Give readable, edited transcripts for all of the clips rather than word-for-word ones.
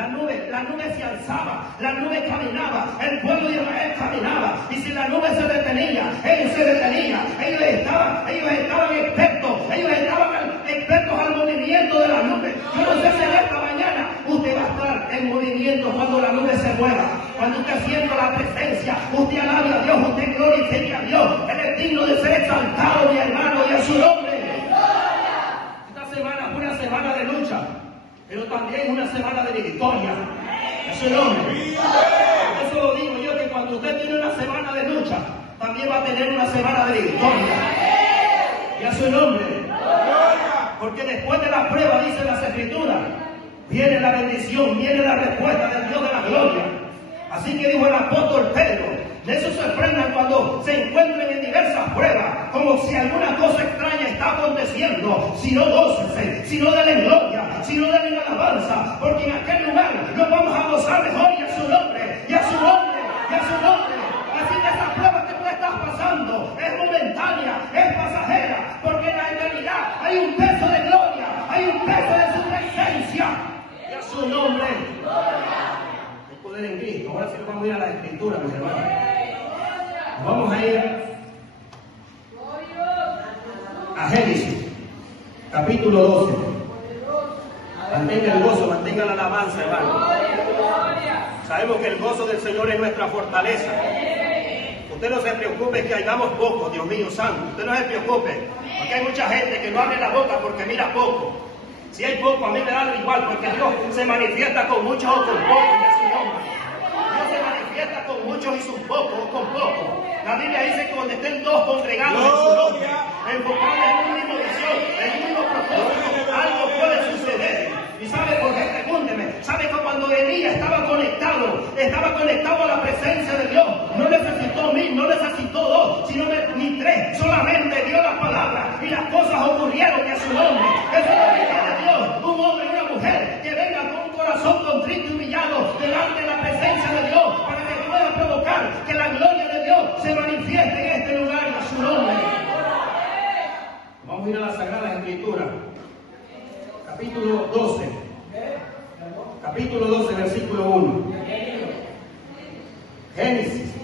La nube se alzaba, la nube caminaba, el pueblo de Israel caminaba, y si la nube se detenía, ellos se detenían, ellos estaban expertos al movimiento de la nube. Yo no sé si en esta mañana usted va a estar en movimiento cuando la nube se mueva, cuando usted sienta la presencia, usted alabe a Dios, usted glorifique a Dios. Él es digno de ser exaltado, mi hermano, y a su nombre. Esta semana fue una semana de lucha, pero también una semana de victoria. A su nombre. Eso lo digo yo, que cuando usted tiene una semana de lucha, también va a tener una semana de victoria. Y a su nombre. Porque después de la prueba, dicen las Escrituras, viene la bendición, viene la respuesta del Dios de la gloria. Así que dijo el apóstol Pedro, de eso se sorprendan cuando se encuentren en diversas pruebas, como si alguna cosa extraña está aconteciendo, si no gócense, si no denle gloria, si no denle alabanza, porque en aquel lugar nos vamos a gozar mejor, y a su nombre, y a su nombre, y a su nombre. Así que esa prueba que tú estás pasando es momentánea, es pasajera, porque en la eternidad hay un peso de gloria, hay un peso de su presencia, y a su nombre. El poder en Cristo. Ahora sí vamos a ir a la Escritura, mis hermanos. Vamos a ir a Génesis, capítulo 12. Mantenga el gozo, mantenga la alabanza, hermano. Sabemos que el gozo del Señor es nuestra fortaleza. Usted no se preocupe que hayamos poco, Dios mío santo. Usted no se preocupe, porque hay mucha gente que no abre la boca porque mira poco. Si hay poco, a mí me da igual, porque Dios se manifiesta con muchos o con pocos, y a su nombre. Dios se manifiesta con muchos y con pocos. La Biblia dice que donde estén dos congregados en su nombre, enfocados en un mismo visión, en un mismo propósito, algo puede suceder. ¿Y sabe por qué? Pregúnteme. ¿Sabe que cuando Elías estaba conectado a la presencia de Dios, no necesitó 1000, no necesitó 2, sino ni 3, solamente dio la palabra y las cosas ocurrieron a su nombre? Eso es lo que quiere Dios, un hombre y una mujer que venga con un corazón contrito y humillado delante de la presencia de Dios, para que pueda provocar que la gloria de Dios se manifieste en este lugar y a su nombre. Vamos a ir a la Sagrada Escritura, capítulo 12, versículo 1. Génesis.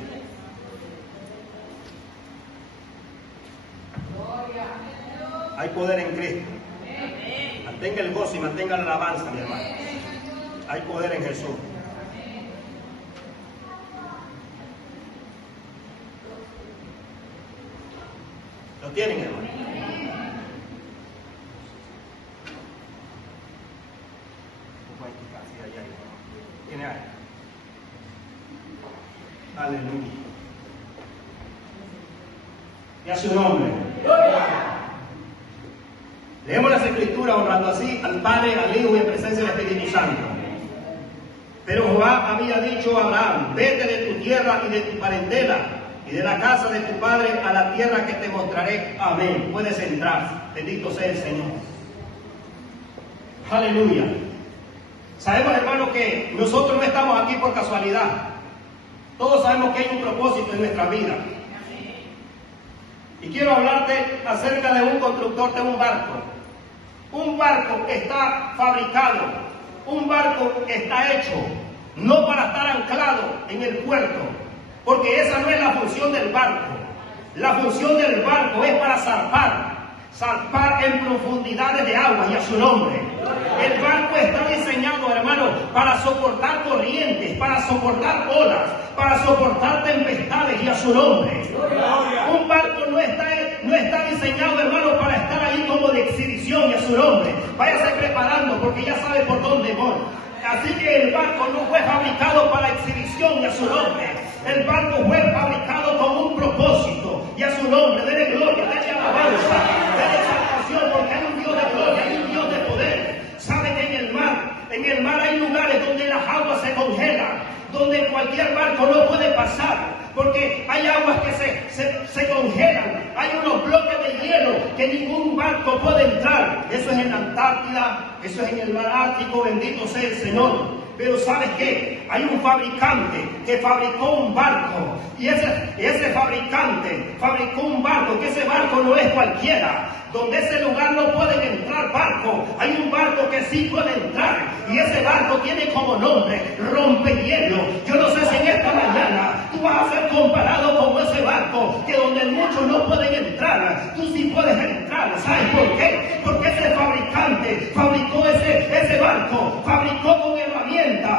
Hay poder en Cristo. Mantenga el gozo y mantenga la alabanza, mi hermano. Hay poder en Jesús. ¿Lo tienen, hermano? ¿Tiene ahí? Aleluya. Y a su nombre. Leemos las Escrituras honrando así al Padre, al Hijo y en presencia del Espíritu Santo. Pero Jehová había dicho a Abraham: vete de tu tierra y de tu parentela y de la casa de tu padre a la tierra que te mostraré. Amén. Puedes entrar. Bendito sea el Señor. Aleluya. Sabemos, hermano, que nosotros no estamos aquí por casualidad. Todos sabemos que hay un propósito en nuestra vida. Y quiero hablarte acerca de un constructor de un barco. Un barco está fabricado, un barco está hecho, no para estar anclado en el puerto, porque esa no es la función del barco. La función del barco es para zarpar en profundidades de agua, y a su nombre. El barco está diseñado, hermano, para soportar corrientes, para soportar olas, para soportar tempestades, y a su nombre. Un barco no está diseñado, hermano, para estar ahí como de exhibición, y a su nombre. Váyase preparando, porque ya sabe por dónde voy. Así que el barco no fue fabricado para exhibición, y a su nombre. El barco fue fabricado con un propósito, y a su nombre. Dele gloria, dele alabanza, dele exaltación, porque hay un Dios de gloria, hay un Dios de poder. Sabe que en el mar hay lugares donde las aguas se congelan, donde cualquier barco no puede pasar, porque hay aguas que se congelan, hay unos bloques de hielo que ningún barco puede entrar. Eso es en la Antártida, eso es en el mar Ártico, bendito sea el Señor. Pero ¿sabes qué? Hay un fabricante que fabricó un barco. Y ese fabricante fabricó un barco, que ese barco no es cualquiera. Donde ese lugar no pueden entrar barcos, hay un barco que sí puede entrar. Y ese barco tiene como nombre Rompehielo. Yo no sé si en esta mañana tú vas a ser comparado con ese barco, que donde muchos no pueden entrar, tú sí puedes entrar. ¿Sabes por qué? Porque ese fabricante fabricó ese barco, fabricó con herramientas,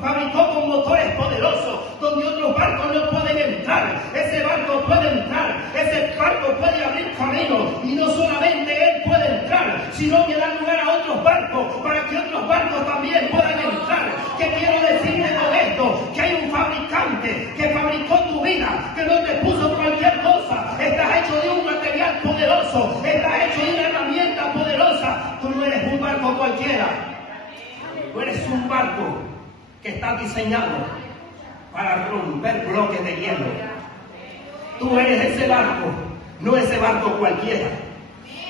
fabricó con motores poderosos, donde otros barcos no pueden entrar. Ese barco puede entrar, ese barco puede abrir caminos, y no solamente él puede entrar, sino que da lugar a otros barcos, para que otros barcos también puedan entrar. ¿Qué quiero decirte con esto? Que hay un fabricante que fabricó tu vida, que no te puso cualquier cosa. Estás hecho de un material poderoso, estás hecho de una herramienta poderosa. Tú no eres un barco cualquiera, tú eres un barco que está diseñado para romper bloques de hielo. Tú eres ese barco, no ese barco cualquiera.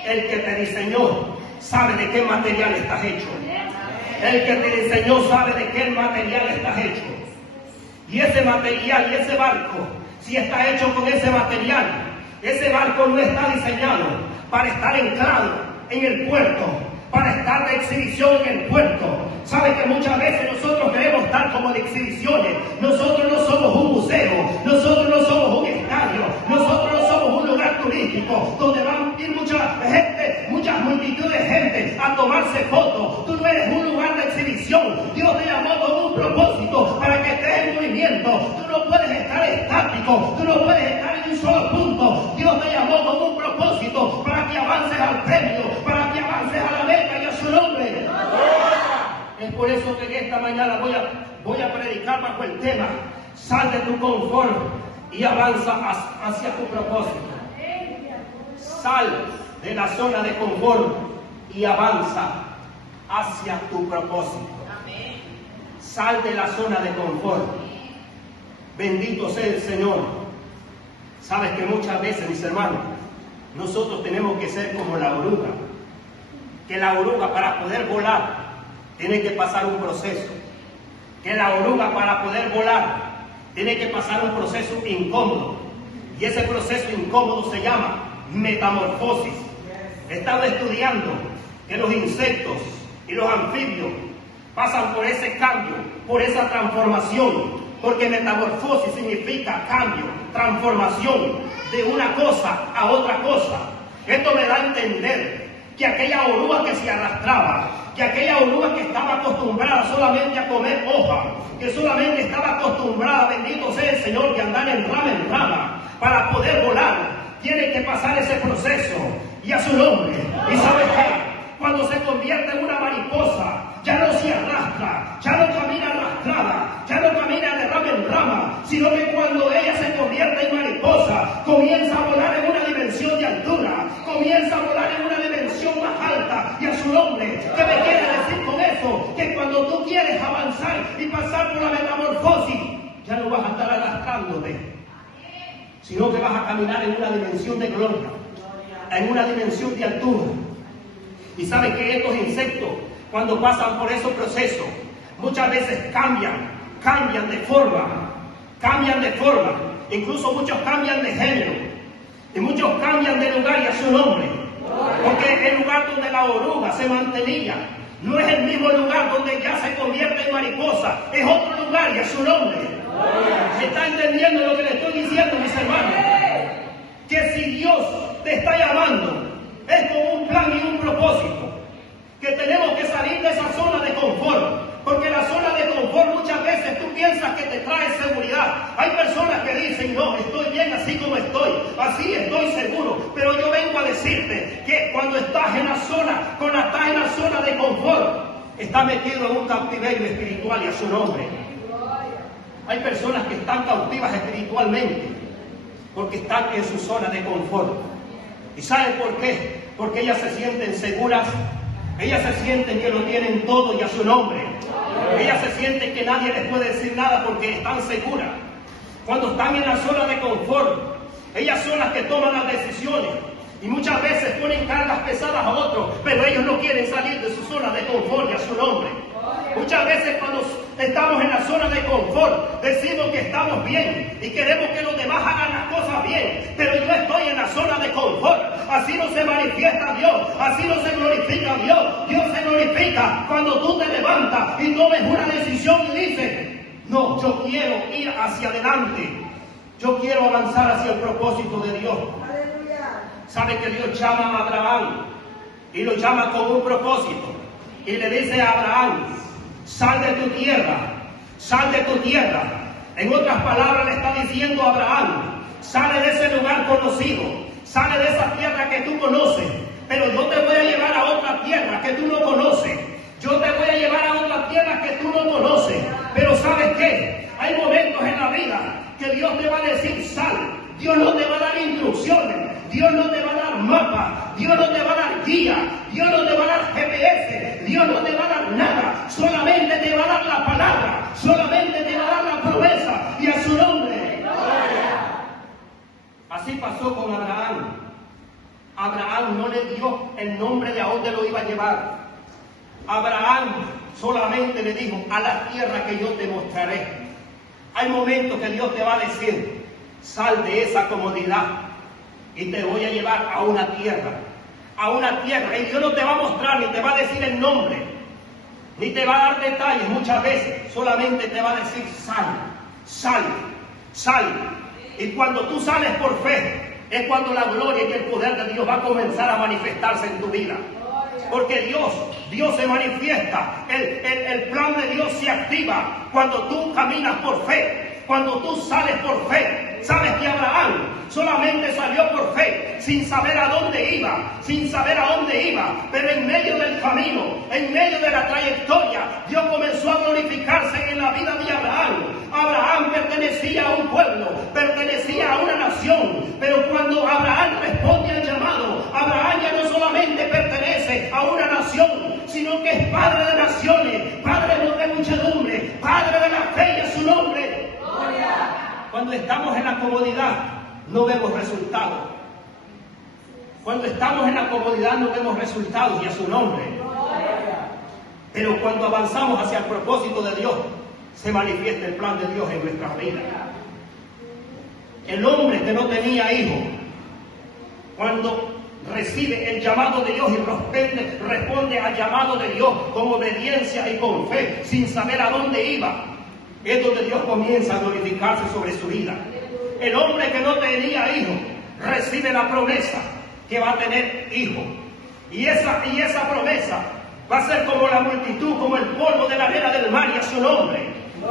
El que te diseñó sabe de qué material estás hecho. El que te diseñó sabe de qué material estás hecho. Y ese material y ese barco, si está hecho con ese material, ese barco no está diseñado para estar anclado en el puerto, para estar de exhibición en el puerto. Sabe que muchas veces nosotros queremos estar como de exhibiciones. Nosotros no somos un museo, nosotros no somos un estadio, nosotros no somos un lugar turístico donde van a ir mucha gente, muchas multitudes de gente a tomarse fotos. Tú no eres un lugar de exhibición. Dios te llamó con un propósito para que estés en movimiento. Tú no puedes estar estático, tú no puedes estar en un solo punto. Dios te llamó con un propósito para que avances al premio, para que avances a la meta y a su nombre. Es por eso que en esta mañana voy a predicar bajo el tema: sal de tu confort y avanza hacia tu propósito. Sal de la zona de confort y avanza hacia tu propósito. Sal de la zona de confort. Bendito sea el Señor. Sabes que muchas veces, mis hermanos, nosotros tenemos que ser como la oruga. Que la oruga, para poder volar, tiene que pasar un proceso. Que la oruga, para poder volar, tiene que pasar un proceso incómodo. Y ese proceso incómodo se llama metamorfosis. He estado estudiando que los insectos y los anfibios pasan por ese cambio, por esa transformación. Porque metamorfosis significa cambio, transformación de una cosa a otra cosa. Esto me da a entender que aquella oruga que se arrastraba, que aquella oruga que estaba acostumbrada solamente a comer hoja, que solamente estaba acostumbrada, bendito sea el Señor, de andar en rama, para poder volar, tiene que pasar ese proceso, y a su nombre. ¿Y sabes qué? Cuando se convierte en una mariposa, ya no se arrastra, ya no camina arrastrada, ya no camina de rama en rama, sino que cuando ella se convierte en mariposa, comienza a volar en una dimensión de altura, comienza a volar en una dimensión más alta, y a su nombre. ¿Qué me quiere decir con eso? Que cuando tú quieres avanzar y pasar por la metamorfosis, ya no vas a estar arrastrándote, sino que vas a caminar en una dimensión de gloria, en una dimensión de altura. Y sabes que estos insectos, cuando pasan por esos procesos, muchas veces cambian de forma, incluso muchos cambian de género, y muchos cambian de lugar y a su nombre. Porque el lugar donde la oruga se mantenía no es el mismo lugar donde ya se convierte en mariposa, es otro lugar y a su nombre. ¿Me está entendiendo lo que le estoy diciendo, mis hermanos? Que si Dios te está llamando, es con un plan y un propósito. Que tenemos que salir de esa zona de confort. Porque la zona de confort muchas veces tú piensas que te trae seguridad. Hay personas que dicen: no, estoy bien así como estoy, así estoy seguro. Pero yo vengo a decirte que cuando estás en la zona de confort, estás metido en un cautiverio espiritual y a su nombre. Hay personas que están cautivas espiritualmente porque están en su zona de confort. ¿Y saben por qué? Porque ellas se sienten seguras, ellas se sienten que lo tienen todo y a su nombre. Ellas se sienten que nadie les puede decir nada porque están seguras. Cuando están en la zona de confort, ellas son las que toman las decisiones y muchas veces ponen cargas pesadas a otros, pero ellos no quieren salir de su zona de confort y a su nombre. Muchas veces cuando estamos en la zona de confort, decimos que estamos bien y queremos que los demás hagan las cosas bien, pero yo estoy en la zona de confort. Así no se manifiesta Dios, así no se glorifica Dios. Dios se glorifica cuando tú te levantas y tomes una decisión y dices: no, yo quiero ir hacia adelante, yo quiero avanzar hacia el propósito de Dios. Sabe que Dios llama a Abraham y lo llama con un propósito y le dice a Abraham: sal de tu tierra, sal de tu tierra. En otras palabras le está diciendo a Abraham: sale de ese lugar conocido, sale de esa tierra que tú conoces, pero yo te voy a llevar a otra tierra que tú no conoces. Yo te voy a llevar a otra tierra que tú no conoces. Pero ¿sabes qué? Hay momentos en la vida que Dios te va a decir: sal. Dios no te va a dar instrucciones, Dios no te va a dar mapa, Dios no te va a dar guía, Dios no te va a dar GPS, Dios no te va a dar nada. Solamente te va a dar la palabra, solamente te va a dar la promesa, y a su nombre. Así pasó con Abraham. Abraham no le dio el nombre de a dónde lo iba a llevar. Abraham solamente le dijo: a la tierra que yo te mostraré. Hay momentos que Dios te va a decir: sal de esa comodidad y te voy a llevar a una tierra. A una tierra. Y Dios no te va a mostrar ni te va a decir el nombre, ni te va a dar detalles muchas veces. Solamente te va a decir: sal, sal, sal. Y cuando tú sales por fe, es cuando la gloria y el poder de Dios va a comenzar a manifestarse en tu vida. Porque Dios se manifiesta, el plan de Dios se activa cuando tú caminas por fe, cuando tú sales por fe. Sabes que Abraham solamente salió por fe, sin saber a dónde iba, pero en medio del camino, en medio de la trayectoria, Dios comenzó a glorificarse en la vida de Abraham. Abraham pertenecía a un pueblo, pertenecía a una nación, pero cuando Abraham responde al llamado, Abraham ya no solamente pertenece a una nación, sino que es padre de naciones, padre de muchedumbre, padre de la fe, y a su nombre. Cuando estamos en la comodidad, no vemos resultados. Cuando estamos en la comodidad, no vemos resultados, y a su nombre. Pero cuando avanzamos hacia el propósito de Dios, se manifiesta el plan de Dios en nuestras vidas. El hombre que no tenía hijos, cuando recibe el llamado de Dios y responde al llamado de Dios con obediencia y con fe, sin saber a dónde iba, es donde Dios comienza a glorificarse sobre su vida. El hombre que no tenía hijos recibe la promesa que va a tener hijos. Y esa promesa va a ser como la multitud, como el polvo de la arena del mar, y a su nombre.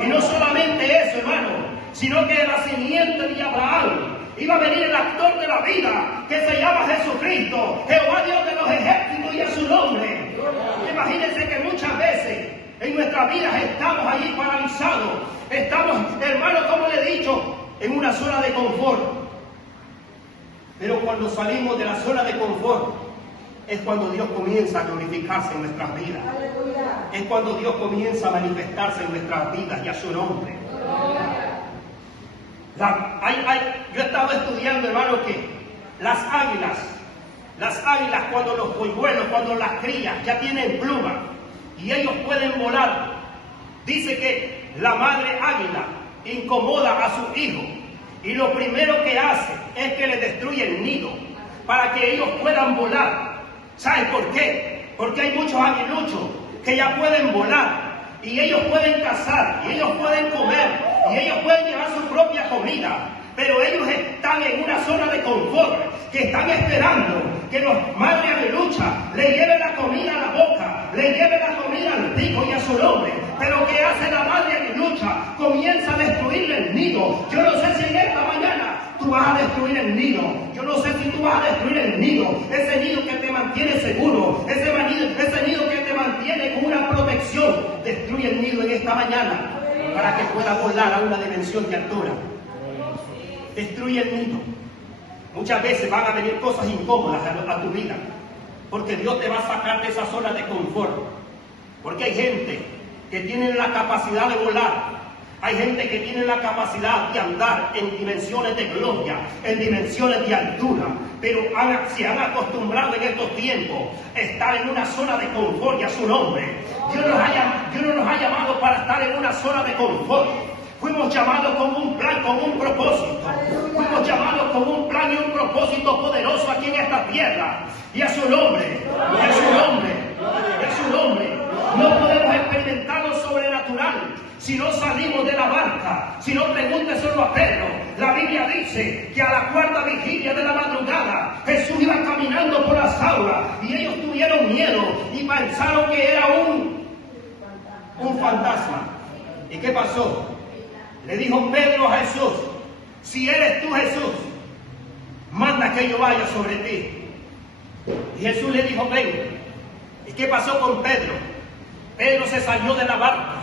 Y no solamente eso, hermano, sino que de la simiente de Abraham iba a venir el actor de la vida, que se llama Jesucristo, Jehová Dios de los ejércitos, y a su nombre. Imagínense que muchas veces en nuestras vidas estamos allí paralizados. Estamos, hermano, como le he dicho, en una zona de confort. Pero cuando salimos de la zona de confort, es cuando Dios comienza a glorificarse en nuestras vidas. Es cuando Dios comienza a manifestarse en nuestras vidas, y a su nombre. Yo he estado estudiando, hermano, que las águilas cuando los polluelos, cuando las crías ya tienen plumas y ellos pueden volar, dice que la madre águila incomoda a sus hijos y lo primero que hace es que les destruye el nido para que ellos puedan volar. ¿Saben por qué? Porque hay muchos aguiluchos que ya pueden volar y ellos pueden cazar y ellos pueden comer y ellos pueden llevar su propia comida, pero ellos están en una zona de confort, que están esperando que los madres aguiluchas le lleven la comida a la boca, le lleven la comida al pico y a su nombre. Pero ¿qué hace la madre aguilucha? Comienza a destruirle el nido. Yo no sé si en esta mañana tú vas a destruir el nido. Yo no sé si tú vas a destruir el nido, ese nido que te mantiene seguro, ese nido que te mantiene con una protección. Destruye el nido en esta mañana para que pueda volar a una dimensión de altura. Destruye el nido. Muchas veces van a venir cosas incómodas a tu vida, porque Dios te va a sacar de esa zona de confort. Porque hay gente que tiene la capacidad de volar, Hay gente que tiene la capacidad de andar en dimensiones de gloria, en dimensiones de altura, pero se han acostumbrado en estos tiempos a estar en una zona de confort y a su nombre. Dios no nos ha llamado para estar en una zona de confort. Fuimos llamados con un plan, con un propósito. Fuimos llamados con un plan y un propósito poderoso aquí en esta tierra. Y a su nombre, y a su nombre, y a su nombre. No podemos experimentar lo sobrenatural si no salimos de la barca. Si no, pregúnteselo a Pedro. La Biblia dice que a la cuarta vigilia de la madrugada Jesús iba caminando por las aguas y ellos tuvieron miedo y pensaron que era un fantasma. ¿Y qué pasó? Le dijo Pedro a Jesús: si eres tú, Jesús, manda que yo vaya sobre ti. Y Jesús le dijo: ven. ¿Y qué pasó con Pedro? Pedro se salió de la barca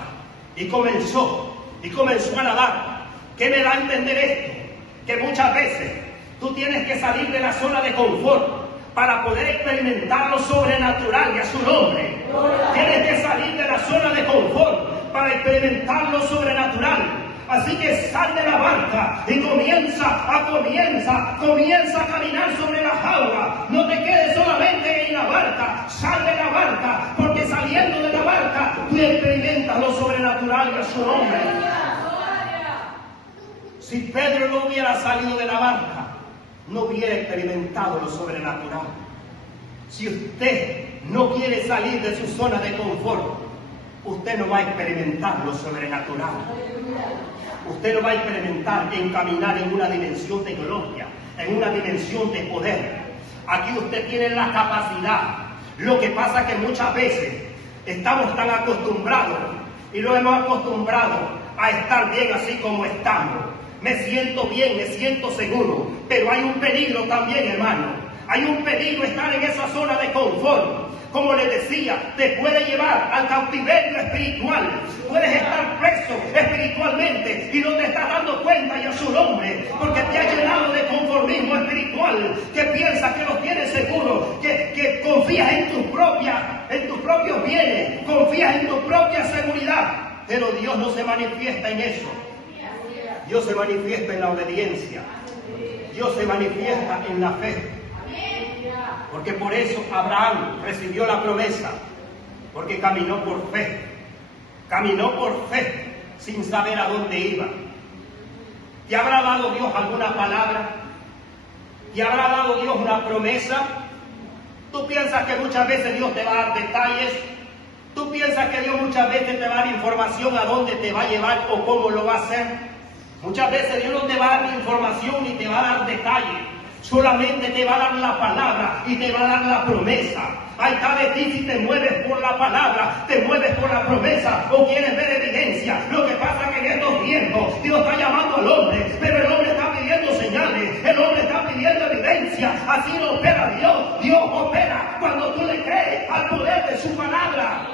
y comenzó a nadar. ¿Qué me da a entender esto? Que muchas veces tú tienes que salir de la zona de confort para poder experimentar lo sobrenatural y a su nombre. Tienes que salir de la zona de confort para experimentar lo sobrenatural. Así que sal de la barca y comienza a caminar sobre las aguas. No te quedes solamente en la barca, sal de la barca, porque saliendo de la barca tú experimentas lo sobrenatural y a su nombre. Si Pedro no hubiera salido de la barca, no hubiera experimentado lo sobrenatural. Si usted no quiere salir de su zona de confort, usted no va a experimentar lo sobrenatural. Usted no va a experimentar en caminar en una dimensión de gloria, en una dimensión de poder. Aquí usted tiene la capacidad. Lo que pasa es que muchas veces estamos tan acostumbrados y lo hemos acostumbrado a estar bien así como estamos. Me siento bien, me siento seguro, pero hay un peligro también, hermano. Hay un peligro estar en esa zona de confort. Como les decía, te puede llevar al cautiverio espiritual. Puedes estar preso espiritualmente y no te estás dando cuenta, y a su nombre, porque te has llenado de conformismo espiritual, que piensas que lo tienes seguro, que confías en tus propios bienes, confías en tu propia seguridad. Pero Dios no se manifiesta en eso. Dios se manifiesta en la obediencia. Dios se manifiesta en la fe. Porque por eso Abraham recibió la promesa, porque caminó por fe sin saber a dónde iba. ¿Te habrá dado Dios alguna palabra? ¿Te habrá dado Dios una promesa? ¿Tú piensas que muchas veces Dios te va a dar detalles? ¿Tú piensas que Dios muchas veces te va a dar información a dónde te va a llevar o cómo lo va a hacer? Muchas veces Dios no te va a dar información ni te va a dar detalles. Solamente te va a dar la palabra y te va a dar la promesa. Ahí está de ti si te mueves por la palabra, te mueves por la promesa o quieres ver evidencia. Lo que pasa es que en estos tiempos Dios está llamando al hombre, pero el hombre está pidiendo señales, el hombre está pidiendo evidencia. Así no opera Dios. Dios opera cuando tú le crees al poder de su palabra.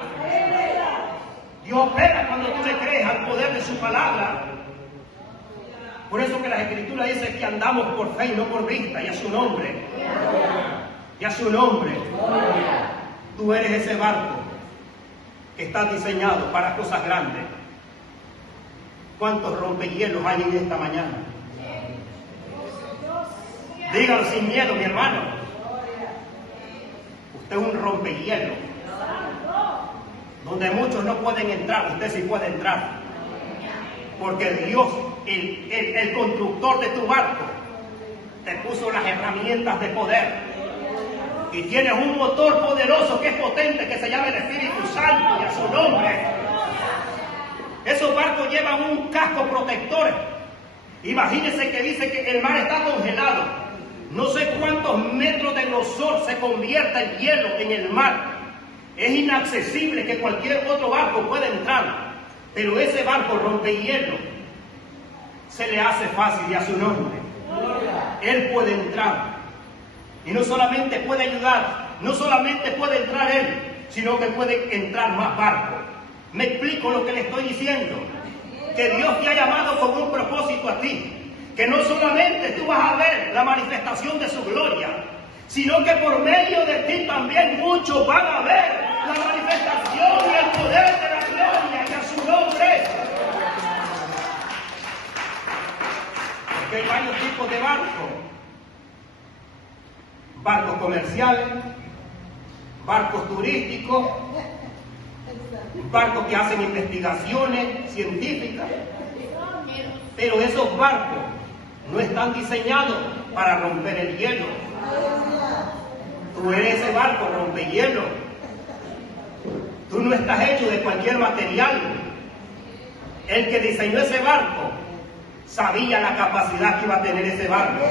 Dios opera cuando tú le crees al poder de su palabra. Por eso que las Escrituras dicen que andamos por fe y no por vista, y a su nombre. Y a su nombre. Tú eres ese barco que está diseñado para cosas grandes. ¿Cuántos rompehielos hay en esta mañana? Dígalo sin miedo, mi hermano. Usted es un rompehielo. Donde muchos no pueden entrar, usted sí puede entrar. Porque Dios, el constructor de tu barco, te puso las herramientas de poder. Y tienes un motor poderoso que es potente, que se llama el Espíritu Santo, y a su nombre. Esos barcos llevan un casco protector. Imagínense que dice que el mar está congelado. No sé cuántos metros de grosor se convierta el hielo en el mar. Es inaccesible que cualquier otro barco pueda entrar. Pero ese barco rompehielo se le hace fácil, y a su nombre. Él puede entrar. Y no solamente puede ayudar, no solamente puede entrar él, sino que puede entrar más barcos. Me explico lo que le estoy diciendo. Que Dios te ha llamado con un propósito a ti. Que no solamente tú vas a ver la manifestación de su gloria, sino que por medio de ti también muchos van a ver la manifestación y el poder de la gloria, y a su nombre. hay varios tipos de barcos. Barcos comerciales, barcos turísticos, barcos que hacen investigaciones científicas. Pero esos barcos no están diseñados para romper el hielo. Tú eres ese barco rompehielo. Tú no estás hecho de cualquier material. El que diseñó ese barco sabía la capacidad que iba a tener ese barco.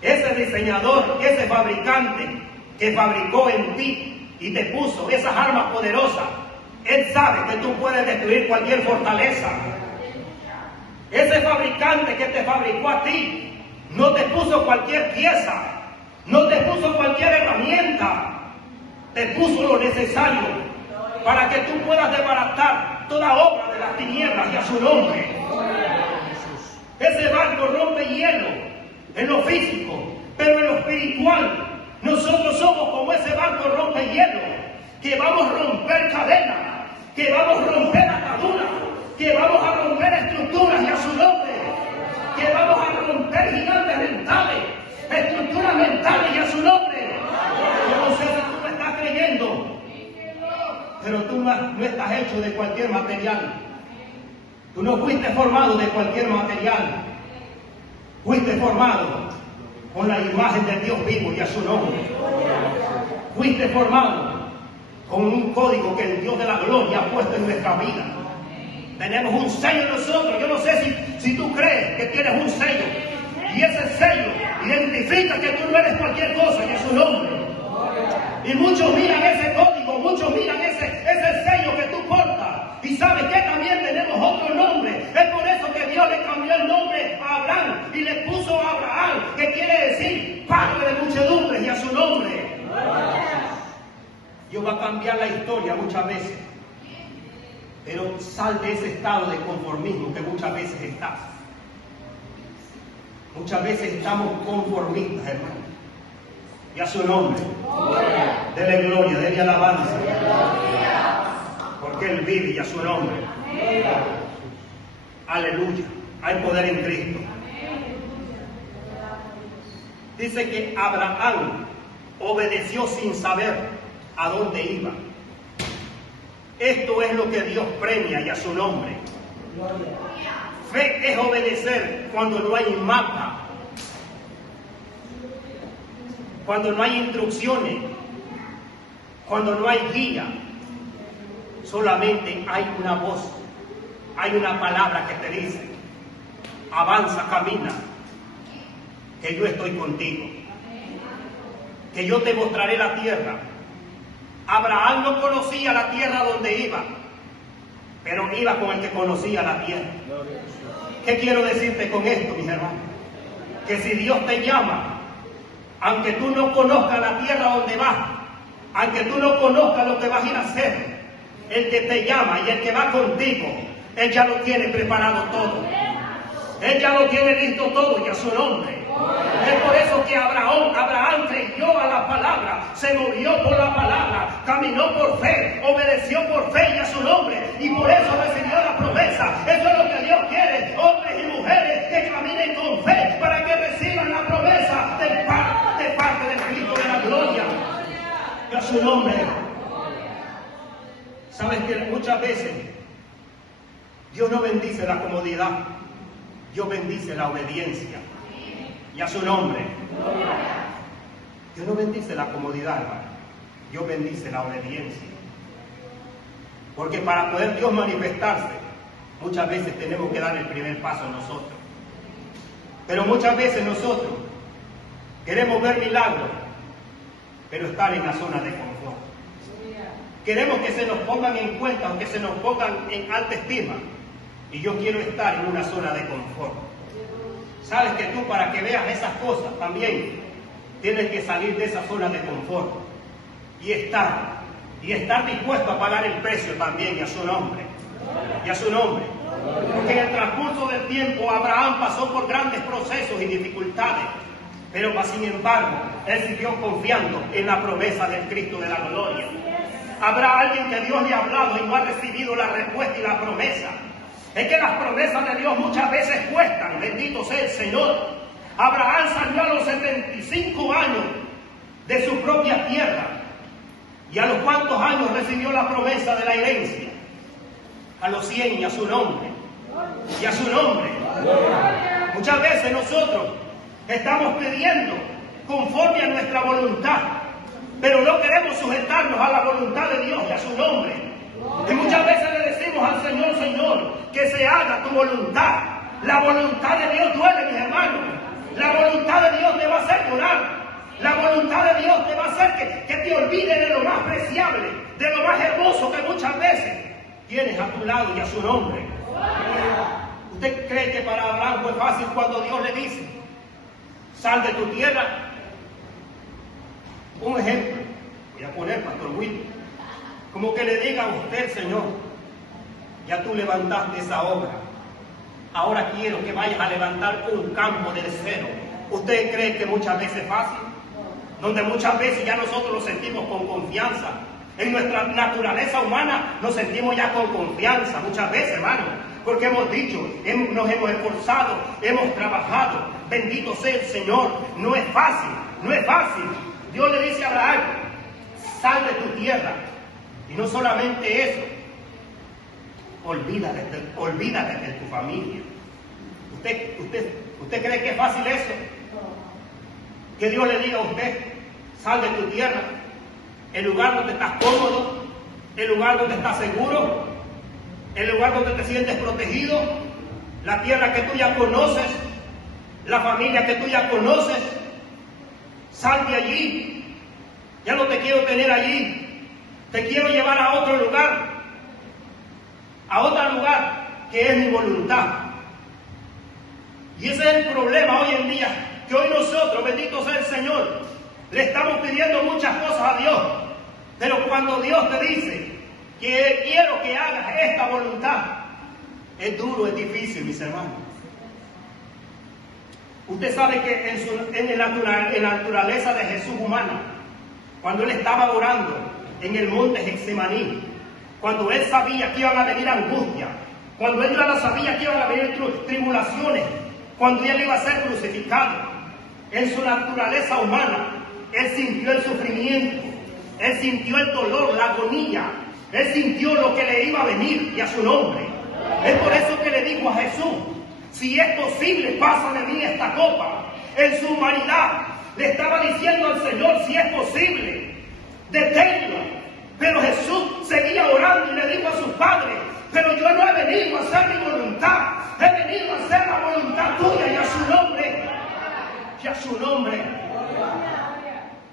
Ese diseñador, ese fabricante que fabricó en ti y te puso esas armas poderosas, él sabe que tú puedes destruir cualquier fortaleza. Ese fabricante que te fabricó a ti no te puso cualquier pieza, no te puso cualquier herramienta, te puso lo necesario para que tú puedas desbaratar toda obra de las tinieblas y a su nombre. Ese barco rompe hielo en lo físico, pero en lo espiritual nosotros somos como ese barco rompe hielo, que vamos a romper cadenas, que vamos a romper ataduras, que vamos a romper estructuras y a su nombre, que vamos a romper gigantes mentales, estructuras mentales y a su nombre. Yo no sé si tú me estás creyendo, pero tú no estás hecho de cualquier material. Tú no fuiste formado de cualquier material. Fuiste formado con la imagen del Dios vivo y a su nombre. Fuiste formado con un código que el Dios de la gloria ha puesto en nuestra vida. Tenemos un sello nosotros. Yo no sé si tú crees que tienes un sello. Y ese sello identifica que tú no eres cualquier cosa y a su nombre. Y muchos miran ese código, muchos miran ese sello que tú portas. Y sabes que también tenemos otro nombre. Es por eso que Dios le cambió el nombre a Abraham y le puso a Abraham, que quiere decir padre de muchedumbres y a su nombre. Dios va a cambiar la historia muchas veces. Pero sal de ese estado de conformismo que muchas veces estás. Muchas veces estamos conformistas, hermano. Y a su nombre. Dele gloria, dele alabanza. Porque Él vive y a su nombre. Aleluya. Hay poder en Cristo. Dice que Abraham obedeció sin saber a dónde iba. Esto es lo que Dios premia y a su nombre. Fe es obedecer cuando no hay mapa, cuando no hay instrucciones, cuando no hay guía. Solamente hay una voz, hay una palabra que te dice: avanza, camina, que yo estoy contigo, que yo te mostraré la tierra. Abraham no conocía la tierra donde iba, pero iba con el que conocía la tierra. ¿Qué quiero decirte con esto, mis hermanos? Que si Dios te llama, aunque tú no conozcas la tierra donde vas, aunque tú no conozcas lo que vas a ir a hacer, el que te llama y el que va contigo, Él ya lo tiene preparado todo. Él ya lo tiene listo todo y a su nombre. Es por eso que Abraham creyó a la palabra, se movió por la palabra, caminó por fe, obedeció por fe y a su nombre. Y por eso recibió la promesa. Eso es lo que Dios quiere, hombres y mujeres que caminen con fe para que reciban la promesa de parte del Cristo de la gloria. Y a su nombre. ¿Sabes que muchas veces Dios no bendice la comodidad? Dios bendice la obediencia. Y a su nombre. Dios no bendice la comodidad, hermano. Dios bendice la obediencia. Porque para poder Dios manifestarse, muchas veces tenemos que dar el primer paso nosotros. Pero muchas veces nosotros queremos ver milagros, pero estar en la zona de confort. Queremos que se nos pongan en cuenta o que se nos pongan en alta estima. Y yo quiero estar en una zona de confort. Sabes que tú, para que veas esas cosas, también tienes que salir de esa zona de confort y estar dispuesto a pagar el precio también, y a su nombre. Y a su nombre. Porque en el transcurso del tiempo Abraham pasó por grandes procesos y dificultades, pero sin embargo él siguió confiando en la promesa del Cristo de la gloria. Habrá alguien que Dios le ha hablado y no ha recibido la respuesta y la promesa. Es que las promesas de Dios muchas veces cuestan. Bendito sea el Señor. Abraham salió a los 75 años de su propia tierra. ¿Y a los cuántos años recibió la promesa de la herencia? A los 100, y a su nombre. Y a su nombre. Muchas veces nosotros estamos pidiendo conforme a nuestra voluntad, pero no queremos sujetarnos a la voluntad de Dios y a su nombre. Y muchas veces le decimos al Señor, Señor, que se haga tu voluntad. La voluntad de Dios duele, mis hermanos. La voluntad de Dios te va a hacer llorar. La voluntad de Dios te va a hacer que te olvides de lo más preciable, de lo más hermoso que muchas veces tienes a tu lado y a su nombre. ¿Usted cree que para Abraham fue fácil cuando Dios le dice, sal de tu tierra? Un ejemplo, voy a poner, Pastor Will, como que le diga a usted, Señor, ya tú levantaste esa obra, ahora quiero que vayas a levantar un campo del cero. ¿Usted cree que muchas veces es fácil? Donde muchas veces ya nosotros nos sentimos con confianza. En nuestra naturaleza humana nos sentimos ya con confianza, muchas veces, hermano, porque hemos dicho, nos hemos esforzado, hemos trabajado. Bendito sea el Señor. No es fácil, no es fácil. Dios le dice a Abraham, sal de tu tierra. Y no solamente eso, olvídate de tu familia. ¿Usted cree que es fácil eso? Que Dios le diga a usted, sal de tu tierra, el lugar donde estás cómodo, el lugar donde estás seguro, el lugar donde te sientes protegido, la tierra que tú ya conoces, la familia que tú ya conoces. Sal de allí, ya no te quiero tener allí, te quiero llevar a otro lugar que es mi voluntad. Y ese es el problema hoy en día, que hoy nosotros, bendito sea el Señor, le estamos pidiendo muchas cosas a Dios, pero cuando Dios te dice que quiero que hagas esta voluntad, es duro, es difícil, mis hermanos. Usted sabe que en la naturaleza de Jesús humana, cuando Él estaba orando en el monte Getsemaní, cuando Él sabía que iban a venir angustia, cuando Él ya sabía que iban a venir tribulaciones, cuando Él iba a ser crucificado, en su naturaleza humana, Él sintió el sufrimiento, Él sintió el dolor, la agonía, Él sintió lo que le iba a venir y a su nombre. Es por eso que le dijo a Jesús, si es posible, pasa de mí esta copa. En su humanidad le estaba diciendo al Señor, si es posible, deténlo. Pero Jesús seguía orando y le dijo a sus padres, pero yo no he venido a hacer mi voluntad, he venido a hacer la voluntad tuya y a su nombre. Y a su nombre.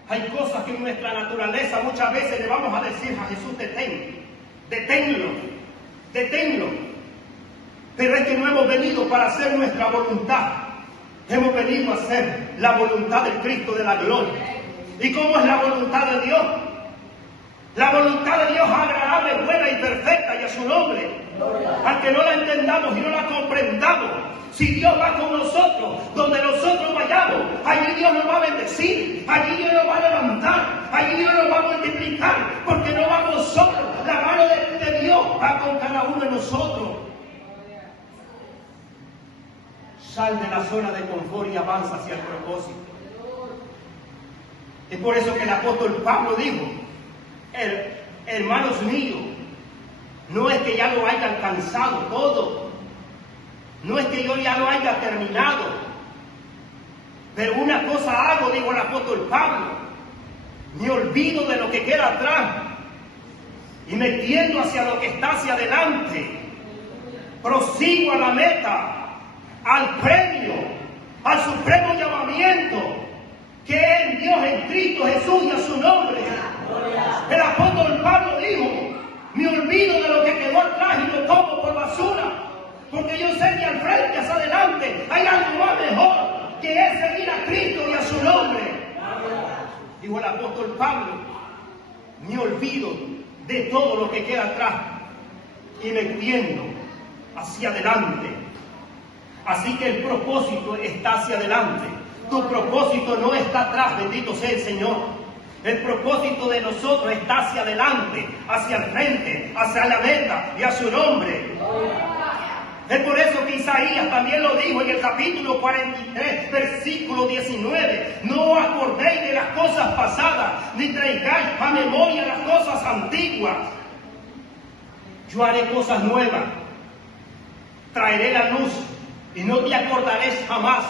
Hay cosas que en nuestra naturaleza muchas veces le vamos a decir a Jesús, deténlo. Pero es que no hemos venido para hacer nuestra voluntad. Hemos venido a hacer la voluntad del Cristo de la gloria. ¿Y cómo es la voluntad de Dios? La voluntad de Dios es agradable, buena y perfecta, y a su nombre. Aunque no la entendamos y no la comprendamos, si Dios va con nosotros, donde nosotros vayamos, allí Dios nos va a bendecir, allí Dios nos va a levantar, allí Dios nos va a multiplicar, porque no vamos solos, la mano de Dios va con cada uno de nosotros. Sal de la zona de confort y avanza hacia el propósito. Es por eso que el apóstol Pablo dijo, hermanos míos, no es que ya lo haya alcanzado todo, no es que yo ya lo haya terminado, pero una cosa hago, dijo el apóstol Pablo, me olvido de lo que queda atrás y me tiendo hacia lo que está hacia adelante, prosigo a la meta, al premio, al supremo llamamiento que es Dios en Cristo Jesús y a su nombre. El apóstol Pablo dijo, me olvido de lo que quedó atrás y lo tomo por basura, porque yo sé que al frente, hacia adelante, hay algo más mejor, que es seguir a Cristo y a su nombre. Dijo el apóstol Pablo, me olvido de todo lo que queda atrás y me tiendo hacia adelante. Así que el propósito está hacia adelante. Tu propósito no está atrás, bendito sea el Señor. El propósito de nosotros está hacia adelante, hacia el frente, hacia la meta y a su nombre. Es por eso que Isaías también lo dijo en el capítulo 43, versículo 19. No acordéis de las cosas pasadas, ni traigáis a memoria las cosas antiguas. Yo haré cosas nuevas, traeré la luz y no te acordaréis jamás.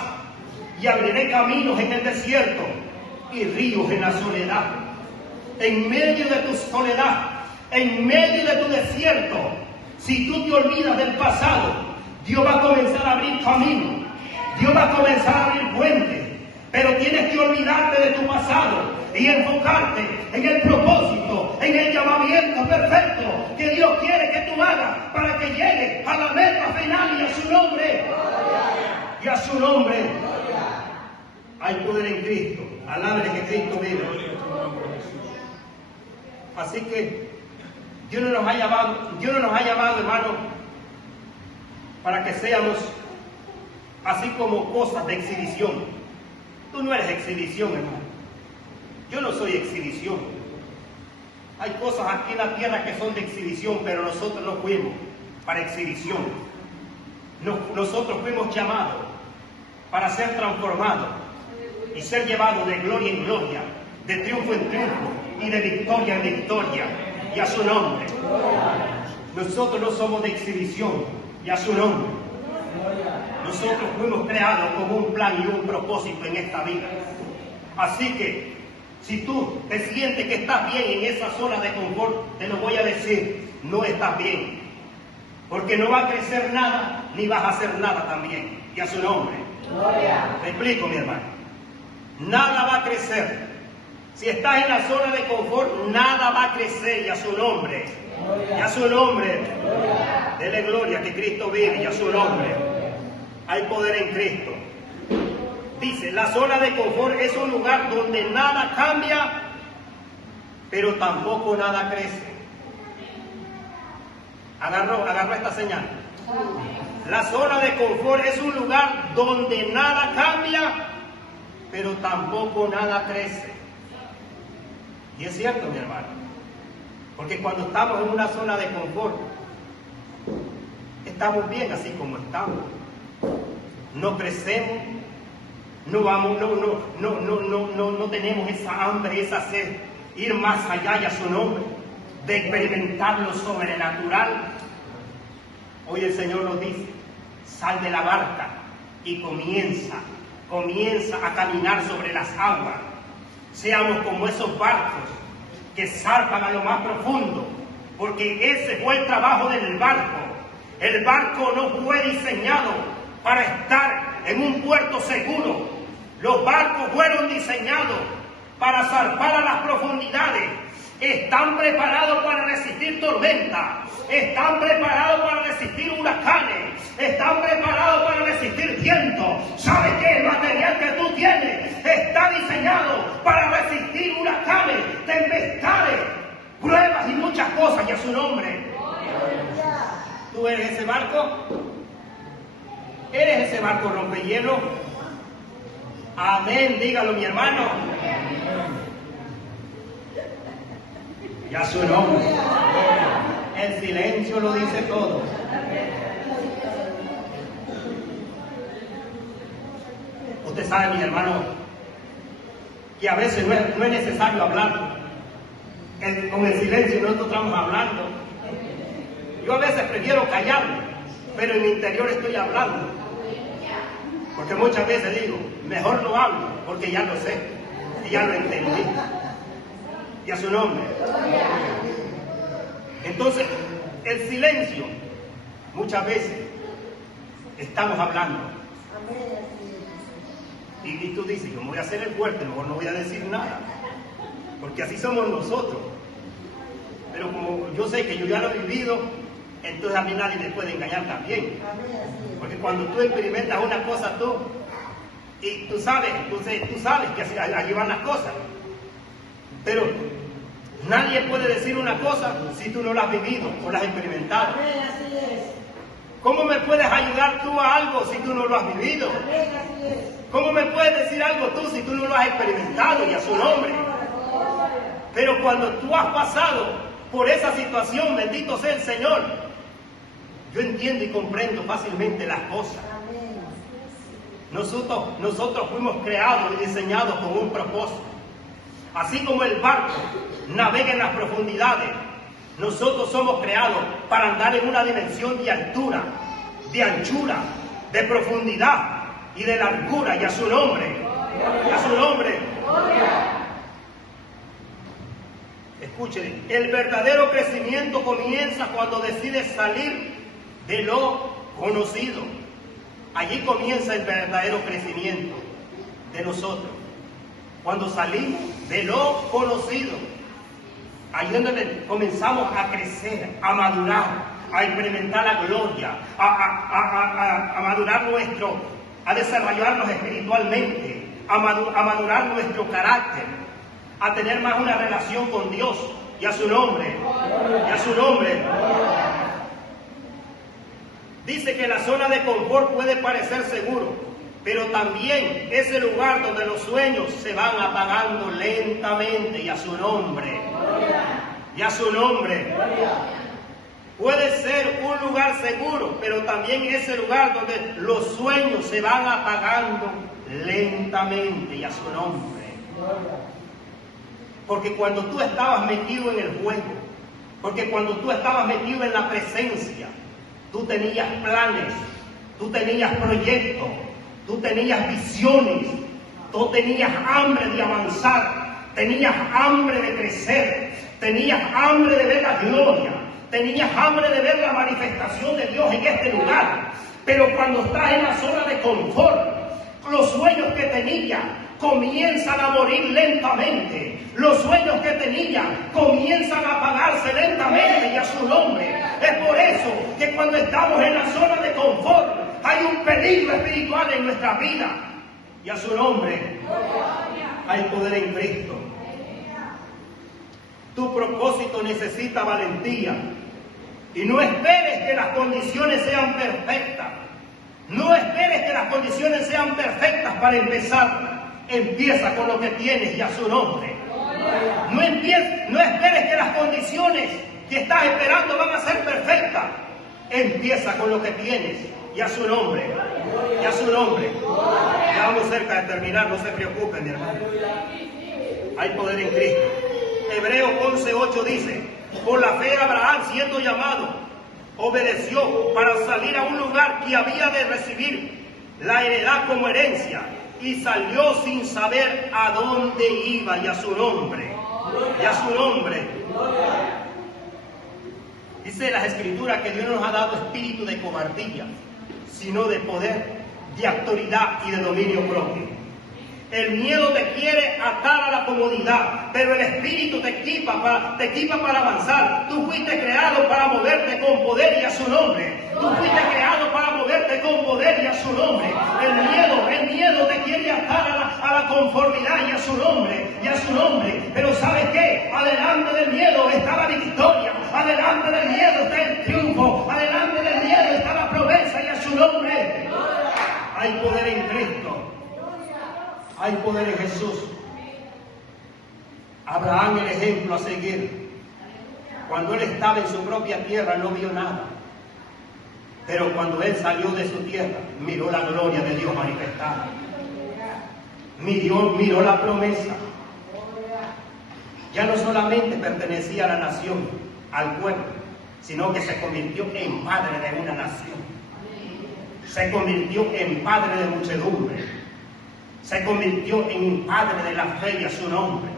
Y abriré caminos en el desierto y ríos en la soledad. En medio de tu soledad, en medio de tu desierto, si tú te olvidas del pasado, Dios va a comenzar a abrir caminos, Dios va a comenzar a abrir puentes, pero tienes que olvidarte de tu pasado y enfocarte en el propósito, en el llamamiento perfecto que Dios quiere que tú hagas para que llegues a la meta final y a su nombre. Y a su nombre hay poder en Cristo. Alaben que Cristo vive. Así que Dios no nos ha llamado, hermano, para que seamos así como cosas de exhibición. Tú no eres exhibición, hermano. Yo no soy exhibición. Hay cosas aquí en la tierra que son de exhibición, pero nosotros no fuimos para exhibición. Nosotros fuimos llamados para ser transformados y ser llevados de gloria en gloria, de triunfo en triunfo y de victoria en victoria. Y a su nombre. Nosotros no somos de exhibición. Y a su nombre. Nosotros fuimos creados con un plan y un propósito en esta vida. Así que, si tú te sientes que estás bien en esa zona de confort, te lo voy a decir, no estás bien. Porque no va a crecer nada, ni vas a hacer nada también. Y a su nombre. Me explico, mi hermano. Nada va a crecer. Si estás en la zona de confort, nada va a crecer. Y a su nombre. Y a su nombre. Dele gloria que Cristo vive. Y a su nombre. Hay poder en Cristo. Dice, la zona de confort es un lugar donde nada cambia, pero tampoco nada crece. Agarró esta señal. La zona de confort es un lugar donde nada cambia, pero tampoco nada crece. Y es cierto, mi hermano. Porque cuando estamos en una zona de confort, estamos bien así como estamos. No crecemos, no tenemos esa hambre, esa sed, ir más allá y a su nombre, de experimentar lo sobrenatural. Hoy el Señor nos dice, sal de la barca y comienza a caminar sobre las aguas. Seamos como esos barcos que zarpan a lo más profundo, porque ese fue el trabajo del barco. El barco no fue diseñado para estar en un puerto seguro. Los barcos fueron diseñados para zarpar a las profundidades. Están preparados para resistir tormentas. Están preparados para resistir huracanes. Están preparados para resistir vientos. ¿Sabes qué? El material que tú tienes está diseñado para resistir huracanes, tempestades, pruebas y muchas cosas. Y a su nombre. ¿Tú eres ese barco? ¿Eres ese barco rompehielo? Amén, dígalo, mi hermano. Y a su nombre. El silencio lo dice todo. Usted sabe, mi hermano, que a veces no es necesario hablar. Con el silencio nosotros estamos hablando. Yo a veces prefiero callarme, pero en mi interior estoy hablando. Porque muchas veces digo, mejor no hablo, porque ya lo sé, y ya lo entendí. Y a su nombre. Entonces, el silencio, muchas veces, estamos hablando. Y tú dices, yo me voy a hacer el fuerte, mejor no voy a decir nada. Porque así somos nosotros. Pero como yo sé que yo ya lo he vivido, entonces a mí nadie me puede engañar también. Porque cuando tú experimentas una cosa tú, y tú sabes que así, allí van las cosas. Pero nadie puede decir una cosa si tú no la has vivido o la has experimentado. ¿Cómo me puedes ayudar tú a algo si tú no lo has vivido? ¿Cómo me puedes decir algo tú si tú no lo has experimentado? Y a su nombre. Pero cuando tú has pasado por esa situación, bendito sea el Señor, Yo entiendo y comprendo fácilmente las cosas. Nosotros fuimos creados y diseñados con un propósito. Así como el barco navega en las profundidades, nosotros somos creados para andar en una dimensión de altura, de anchura, de profundidad y de largura, y a su nombre. Y a su nombre. Escuchen, el verdadero crecimiento comienza cuando decides salir de lo conocido. Allí comienza el verdadero crecimiento de nosotros. Cuando salimos de lo conocido, ahí es donde comenzamos a crecer, a madurar, a experimentar la gloria, a madurar a desarrollarnos espiritualmente, a madurar nuestro carácter, a tener más una relación con Dios y a su nombre, y a su nombre. Dice que la zona de confort puede parecer seguro, pero también es el lugar donde los sueños se van apagando lentamente, y a su nombre, y a su nombre. Puede ser un lugar seguro, pero también es el lugar donde los sueños se van apagando lentamente, y a su nombre. Porque cuando tú estabas metido en el juego, porque cuando tú estabas metido en la presencia, tú tenías planes, tú tenías proyectos, tú tenías visiones, tú tenías hambre de avanzar, tenías hambre de crecer, tenías hambre de ver la gloria, tenías hambre de ver la manifestación de Dios en este lugar. Pero cuando estás en la zona de confort, los sueños que tenías comienzan a morir lentamente. Los sueños que tenías comienzan a apagarse lentamente, y a su nombre. Es por eso que cuando estamos en la zona de confort hay un peligro espiritual en nuestra vida, y a su nombre hay poder en Cristo. Tu propósito necesita valentía, y no esperes que las condiciones sean perfectas. No esperes que las condiciones sean perfectas para empezar. Empieza con lo que tienes, y a su nombre. No esperes que las condiciones que estás esperando van a ser perfectas. Empieza con lo que tienes, y a su nombre. Y a su nombre. Ya vamos cerca de terminar, no se preocupen, mi hermano. Hay poder en Cristo. Hebreos 11:8 dice: por la fe Abraham, siendo llamado, obedeció para salir a un lugar que había de recibir la heredad como herencia, y salió sin saber a dónde iba, y a su nombre. Y a su nombre. Dice las Escrituras que Dios no nos ha dado espíritu de cobardía, sino de poder, de autoridad y de dominio propio. El miedo te quiere atar a la comodidad, pero el Espíritu te equipa para avanzar. Tú fuiste creado para moverte con poder, y a su nombre. Tú fuiste creado para moverte con poder, y a su nombre. El miedo te quiere atar a la conformidad, y a su nombre. Y a su nombre. Pero ¿sabes qué? Adelante del miedo está la victoria. Adelante del miedo está el triunfo. Adelante del miedo está la promesa, y a su nombre. Hay poder en Cristo. Hay poder en Jesús. Abraham, el ejemplo a seguir. Cuando él estaba en su propia tierra no vio nada. Pero cuando él salió de su tierra, miró la gloria de Dios manifestada. Miró la promesa. Ya no solamente pertenecía a la nación, al pueblo, sino que se convirtió en padre de una nación. Se convirtió en padre de muchedumbre. Se convirtió en padre de la fe, y a su nombre.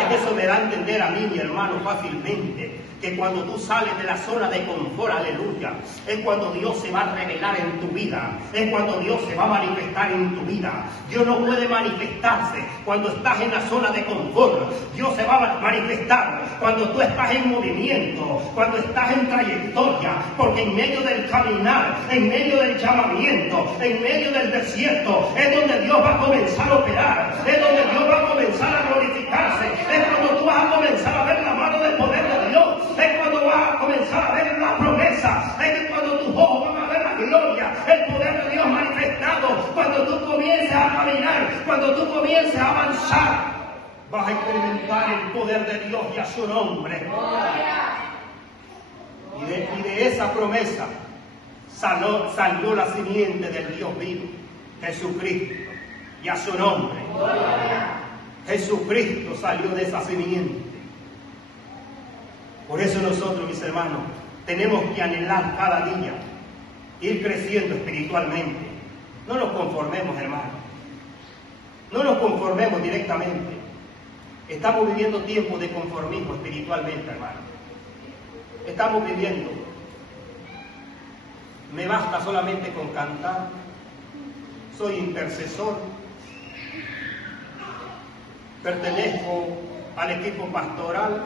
Es que eso me da a entender a mí, mi hermano, fácilmente, que cuando tú sales de la zona de confort, aleluya, es cuando Dios se va a revelar en tu vida, es cuando Dios se va a manifestar en tu vida. Dios no puede manifestarse cuando estás en la zona de confort. Dios se va a manifestar cuando tú estás en movimiento, cuando estás en trayectoria, porque en medio del caminar, en medio del llamamiento, en medio del desierto, es donde Dios va a comenzar a operar, es donde Dios va a comenzar a glorificarse, es cuando tú vas a comenzar a ver la mano del poder de Dios, es cuando vas a comenzar a ver la promesa, es cuando tus ojos van a ver la gloria, el poder de Dios manifestado. Cuando tú comiences a caminar, cuando tú comiences a avanzar, vas a experimentar el poder de Dios, y a su nombre. Y de esa promesa salió la simiente del Dios vivo, Jesucristo, y a su nombre. Jesucristo salió de esa simiente. Por eso nosotros, mis hermanos, tenemos que anhelar cada día ir creciendo espiritualmente. No nos conformemos, hermanos. No nos conformemos directamente. Estamos viviendo tiempos de conformismo espiritualmente, hermano. Estamos viviendo. Me basta solamente con cantar. Soy intercesor. Pertenezco al equipo pastoral.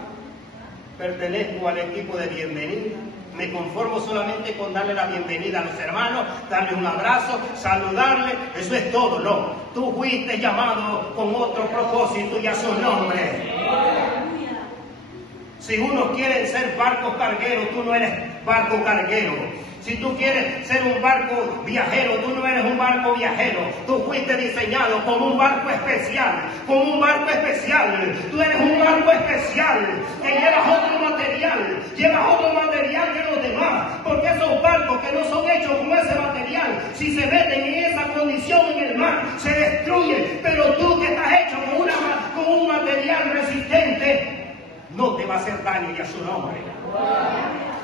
Pertenezco al equipo de bienvenida. Me conformo solamente con darle la bienvenida a los hermanos, darle un abrazo, saludarle, eso es todo. No, tú fuiste llamado con otro propósito y a su nombre. Si uno quiere ser barco carguero, tú no eres barco carguero. Si tú quieres ser un barco viajero, tú no eres un barco viajero. Tú fuiste diseñado como un barco especial, como un barco especial. Tú eres un barco especial que llevas otro material que los demás. Porque esos barcos que no son hechos con ese material, si se meten en esa condición en el mar, se destruyen. Pero tú que estás hecho con un material resistente, no te va a hacer daño y a su nombre.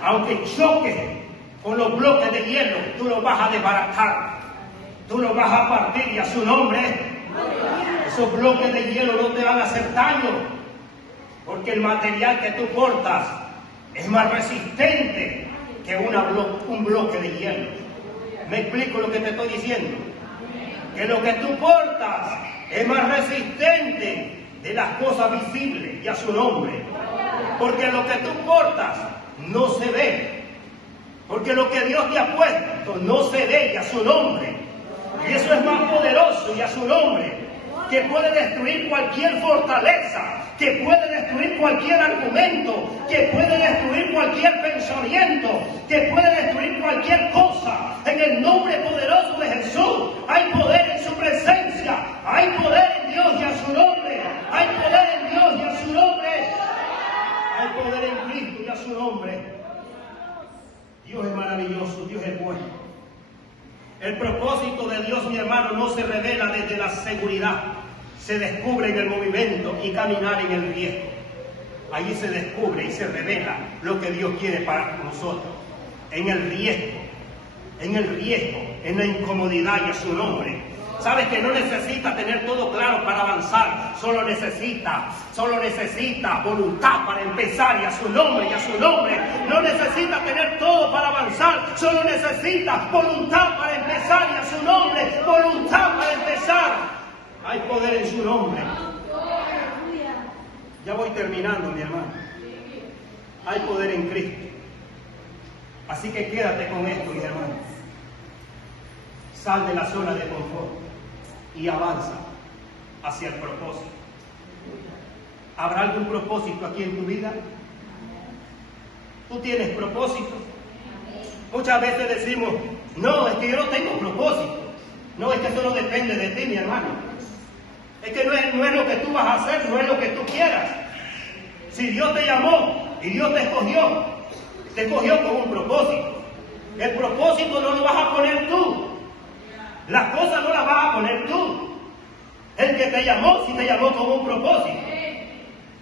Aunque choques con los bloques de hielo, tú los vas a desbaratar, tú los vas a partir y a su nombre. Esos bloques de hielo no te van a hacer daño, porque el material que tú portas es más resistente que un bloque de hielo. ¿Me explico lo que te estoy diciendo? Que lo que tú portas es más resistente de las cosas visibles y a su nombre. Porque lo que tú portas no se ve. Porque lo que Dios te ha puesto no se ve y a su nombre. Y eso es más poderoso y a su nombre. Que puede destruir cualquier fortaleza. Que puede destruir cualquier argumento. Que puede destruir cualquier pensamiento. Que puede destruir cualquier cosa. En el nombre poderoso de Jesús. Hay poder en su presencia. Hay poder en Dios y a su nombre. Hay poder en Dios y a su nombre. Hay poder en Cristo y a su nombre. Dios es maravilloso, Dios es bueno. El propósito de Dios, mi hermano, no se revela desde la seguridad. Se descubre en el movimiento y caminar en el riesgo. Allí se descubre y se revela lo que Dios quiere para nosotros. En el riesgo, en la incomodidad y a su nombre. Sabes que no necesita tener todo claro para avanzar, solo necesita voluntad para empezar y a su nombre. No necesita tener todo para avanzar, solo necesita voluntad para empezar y a su nombre, voluntad para empezar. Hay poder en su nombre. Ya voy terminando, mi hermano. Hay poder en Cristo. Así que quédate con esto, mi hermano. Sal de la zona de confort y avanza hacia el propósito. ¿Habrá algún propósito aquí en tu vida? ¿Tú tienes propósito? Muchas veces decimos, no, es que yo no tengo propósito. No, es que eso no depende de ti, mi hermano. Es que no es lo que tú vas a hacer, no es lo que tú quieras. Si Dios te llamó y Dios te escogió con un propósito. El propósito no lo vas a poner tú. Las cosas no las vas a poner tú. El que te llamó, si te llamó con un propósito.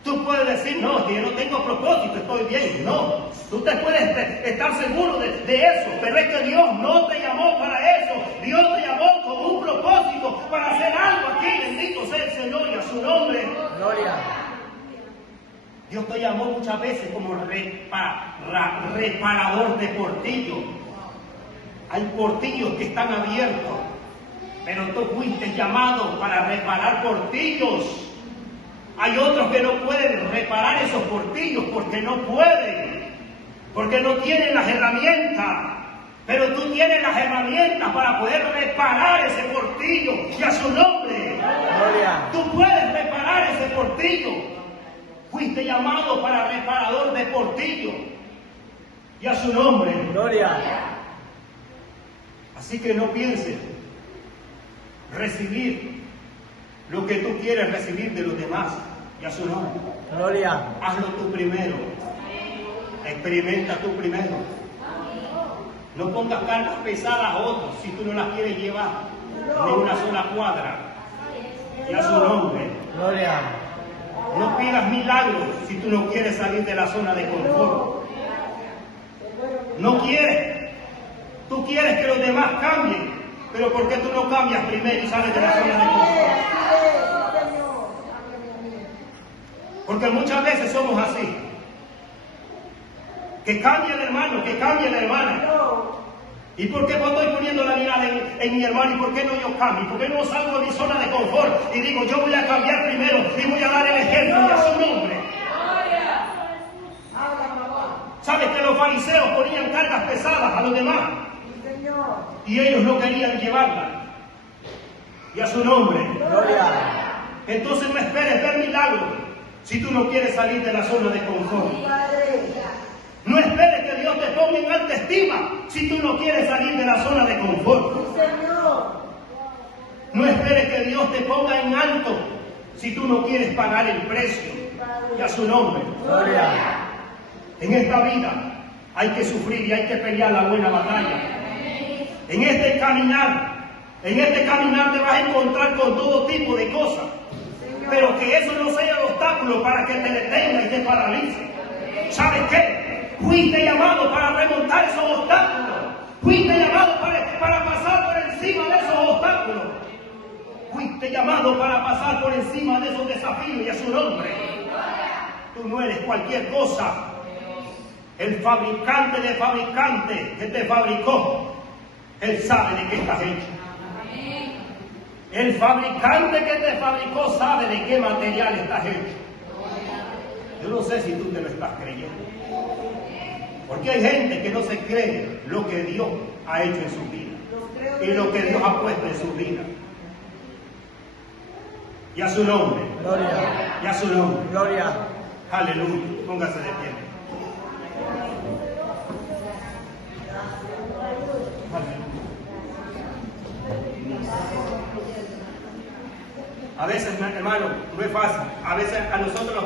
Tú puedes decir, no, es que yo no tengo propósito, estoy bien. No, tú te puedes estar seguro de eso, pero es que Dios no te llamó para eso. Dios te llamó con un propósito para hacer algo aquí. Bendito sea el Señor y a su nombre. Gloria. Dios te llamó muchas veces como reparador de portillos. Hay portillos que están abiertos, pero tú fuiste llamado para reparar portillos. Hay otros que no pueden reparar esos portillos porque no pueden, porque no tienen las herramientas. Pero tú tienes las herramientas para poder reparar ese portillo y a su nombre. Gloria. Tú puedes reparar ese portillo. Fuiste llamado para reparador de portillo y a su nombre. Gloria. Así que no pienses recibir lo que tú quieres recibir de los demás y a su nombre. Gloria. Hazlo tú primero. Experimenta tú primero. No pongas cargas pesadas a otros si tú no las quieres llevar de una sola cuadra. Y a su nombre. Gloria. No pidas milagros si tú no quieres salir de la zona de confort. No quieres. Tú quieres que los demás cambien, pero ¿por qué tú no cambias primero y sales de la zona de confort? Porque muchas veces somos así. Que cambie el hermano, que cambie la hermana. ¿Y por qué cuando estoy poniendo la mirada en mi hermano? ¿Y por qué no yo cambio? ¿Por qué no salgo de mi zona de confort? Y digo, yo voy a cambiar primero y voy a dar el ejemplo y a su nombre. ¿Sabes que los fariseos ponían cargas pesadas a los demás? Y ellos no querían llevarlas. Y a su nombre. Entonces no esperes ver milagros si tú no quieres salir de la zona de confort. No esperes que Dios te ponga en alta estima si tú no quieres salir de la zona de confort. No esperes que Dios te ponga en alto si tú no quieres pagar el precio. Y a su nombre. En esta vida hay que sufrir y hay que pelear la buena batalla. En este caminar te vas a encontrar con todo tipo de cosas. Pero que eso no sea el obstáculo para que te detenga y te paralice. ¿Sabes qué? Fuiste llamado para remontar esos obstáculos. Fuiste llamado para pasar por encima de esos obstáculos. Fuiste llamado para pasar por encima de esos desafíos y a su nombre. Tú no eres cualquier cosa. El fabricante de fabricantes que te fabricó, él sabe de qué estás hecho. El fabricante que te fabricó sabe de qué material estás hecho. Yo no sé si tú te lo estás creyendo. Porque hay gente que no se cree lo que Dios ha hecho en su vida y lo que Dios ha puesto en su vida. Y a su nombre. Gloria. Y a su nombre. Gloria. Aleluya. Póngase de pie. A veces, hermano, no es fácil. A veces a nosotros